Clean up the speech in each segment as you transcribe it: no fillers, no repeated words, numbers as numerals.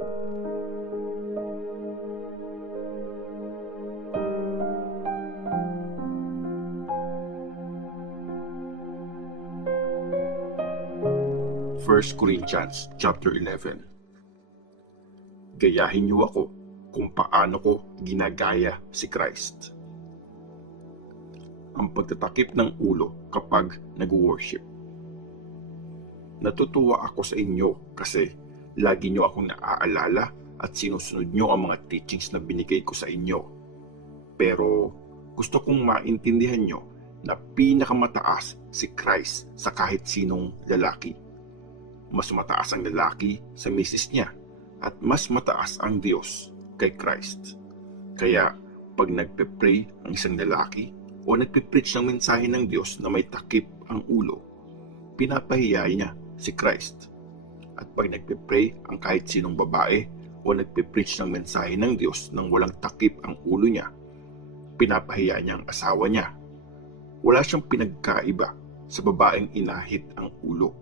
First Corinthians chapter 11. Gayahin niyo ako kung paano ko ginagaya si Christ. Ang pagtatakip ng ulo kapag nag-worship. Natutuwa ako sa inyo kasi lagi niyo akong naaalala at sinusunod niyo ang mga teachings na binigay ko sa inyo. Pero gusto kong maintindihan niyo na pinakamataas si Christ sa kahit sinong lalaki. Mas mataas ang lalaki sa misis niya at mas mataas ang Diyos kay Christ. Kaya pag nagpe-pray ang isang lalaki o nagpe-preach ng mensahe ng Diyos na may takip ang ulo, pinapahiya niya si Christ. At pag nagpe-pray ang kahit sinong babae o nagpe-preach ng mensahe ng Diyos nang walang takip ang ulo niya, pinapahiya niya ang asawa niya. Wala siyang pinagkaiba sa babaeng inahit ang ulo.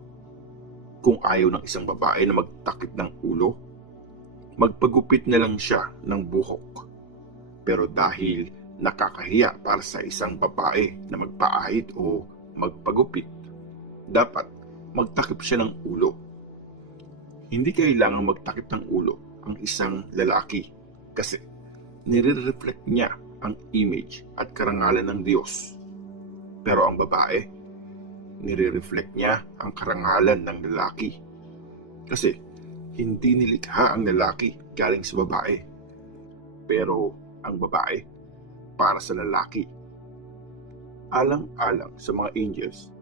Kung ayaw ng isang babae na magtakip ng ulo, magpagupit na lang siya ng buhok. Pero dahil nakakahiya para sa isang babae na magpaahit o magpagupit, dapat magtakip siya ng ulo. Hindi kailangang magtakip ng ulo ang isang lalaki kasi nire-reflect niya ang image at karangalan ng Diyos. Pero ang babae, nire-reflect niya ang karangalan ng lalaki. Kasi hindi nilikha ang lalaki galing sa babae, pero ang babae para sa lalaki. Alang-alang sa mga angels,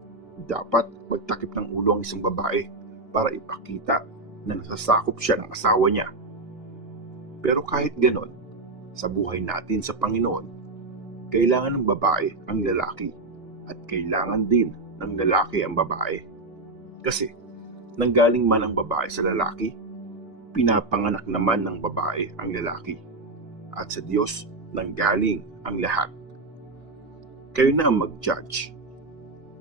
dapat magtakip ng ulo ang isang babae para ipakita na nasasakop siya ng asawa niya. Pero kahit ganon, sa buhay natin sa Panginoon, kailangan ng babae ang lalaki at kailangan din ng lalaki ang babae. Kasi nanggaling man ang babae sa lalaki, pinapanganak naman ng babae ang lalaki. At sa Diyos nanggaling ang lahat. Kayo na ang mag-judge.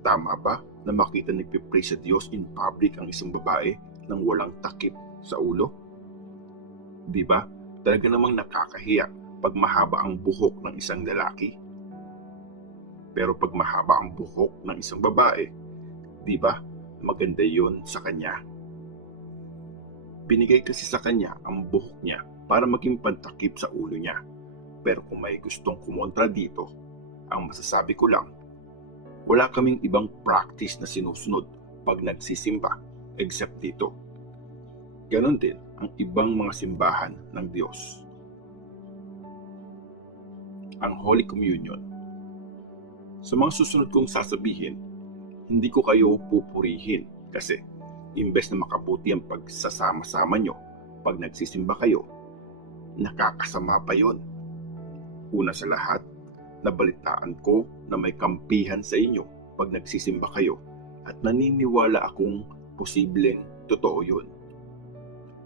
Tama ba na makita nagpipray sa Diyos in public ang isang babae nang walang takip sa ulo? Di ba? Talaga namang nakakahiya pag mahaba ang buhok ng isang lalaki. Pero pag mahaba ang buhok ng isang babae, di ba, maganda yun sa kanya. Binigay kasi sa kanya ang buhok niya para maging pantakip sa ulo niya. Pero kung may gustong kumontra dito, ang masasabi ko lang, wala kaming ibang practice na sinusunod pag nagsisimba except dito. Ganon din ang ibang mga simbahan ng Diyos. Ang Holy Communion. Sa mga susunod kong sasabihin, hindi ko kayo pupurihin kasi imbes na makabuti ang pagsasama-sama nyo pag nagsisimba kayo, nakakasama pa yon. Una sa lahat, nabalitaan ko na may kampihan sa inyo pag nagsisimba kayo at naniniwala akong posibleng totoo yun.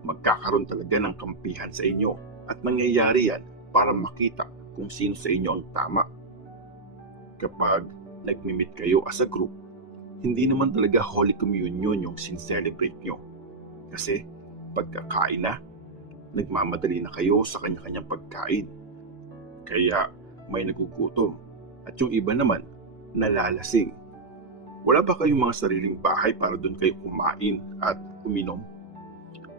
Magkakaroon talaga ng kampihan sa inyo at nangyayari yan para makita kung sino sa inyo ang tama. Kapag nagmi-meet kayo as a group, hindi naman talaga Holy Communion yung sin-celebrate nyo. Kasi pagkakain na, nagmamadali na kayo sa kanya-kanyang pagkain. Kaya may nagugutom at yung iba naman nalalasing. Wala ba kayong mga sariling bahay para doon kayo kumain at uminom?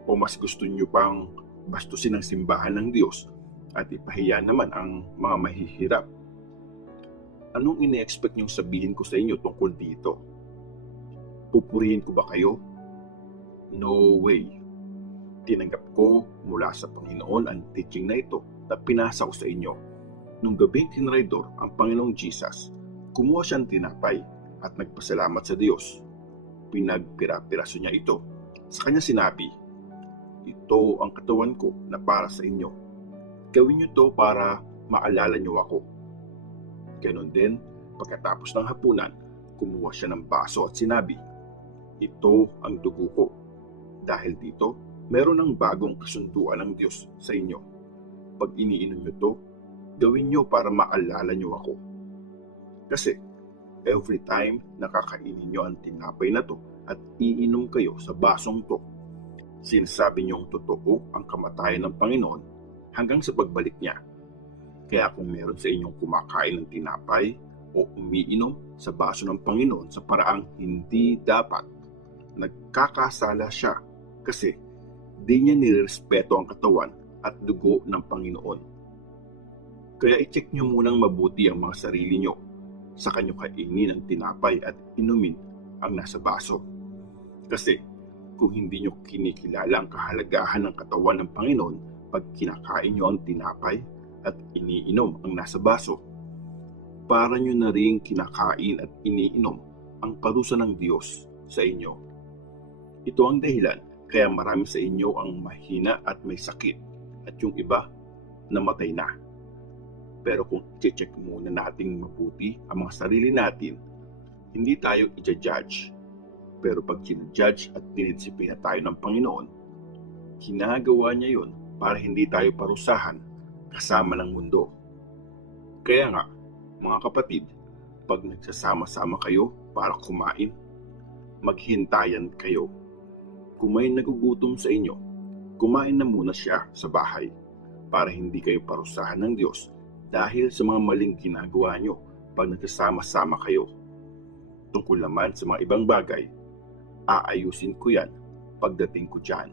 O mas gusto nyo pang bastusin ang simbahan ng Diyos at ipahiya naman ang mga mahihirap? Anong ine-expect niyong sabihin ko sa inyo tungkol dito? Pupurihin ko ba kayo? No way. Tinanggap ko mula sa Panginoon ang teaching na ito na pinasa ko sa inyo. Nung gabing tinraidor ang Panginoong Jesus, kumuha siya ng tinapay at nagpasalamat sa Diyos. Pinagpira-piraso niya ito. Sa kanya sinabi, ito ang katawan ko na para sa inyo. Gawin niyo to para maalala niyo ako. Ganon din, pagkatapos ng hapunan, kumuha siya ng baso at sinabi, ito ang dugo ko. Dahil dito, meron ng bagong kasunduan ng Diyos sa inyo. Pag iniinom niyo to, gawin niyo para maalala niyo ako. Kasi, every time nakakainin niyo ang tinapay na to at iinom kayo sa basong to, Sinasabi niyong totoo ang kamatayan ng Panginoon hanggang sa pagbalik niya. Kaya kung meron sa inyong kumakain ng tinapay o umiinom sa baso ng Panginoon sa paraang hindi dapat, nagkakasala siya kasi di niya nirespeto ang katawan at dugo ng Panginoon. Kaya i-check niyo munang mabuti ang mga sarili niyo sa kanyo kainin ang tinapay at inumin ang nasa baso. Kasi kung hindi niyo kinikilala ang kahalagahan ng katawan ng Panginoon pag kinakain niyo ang tinapay at iniinom ang nasa baso, para niyo na rin kinakain at iniinom ang parusa ng Diyos sa inyo. Ito ang dahilan kaya marami sa inyo ang mahina at may sakit at yung iba namatay na. Pero kung i-check muna nating mabuti ang mga sarili natin, hindi tayo i-judge. Pero pag sinajudge at dinidisiplina tayo ng Panginoon, ginagawa niya yon para hindi tayo parusahan kasama ng mundo. Kaya nga, mga kapatid, pag nagsasama-sama kayo para kumain, maghintayan kayo. Kung may nagugutom sa inyo, kumain na muna siya sa bahay para hindi kayo parusahan ng Diyos dahil sa mga maling ginagawa nyo pag nagsasama-sama kayo. Tungkol naman sa mga ibang bagay, aayusin ko yan pagdating ko dyan.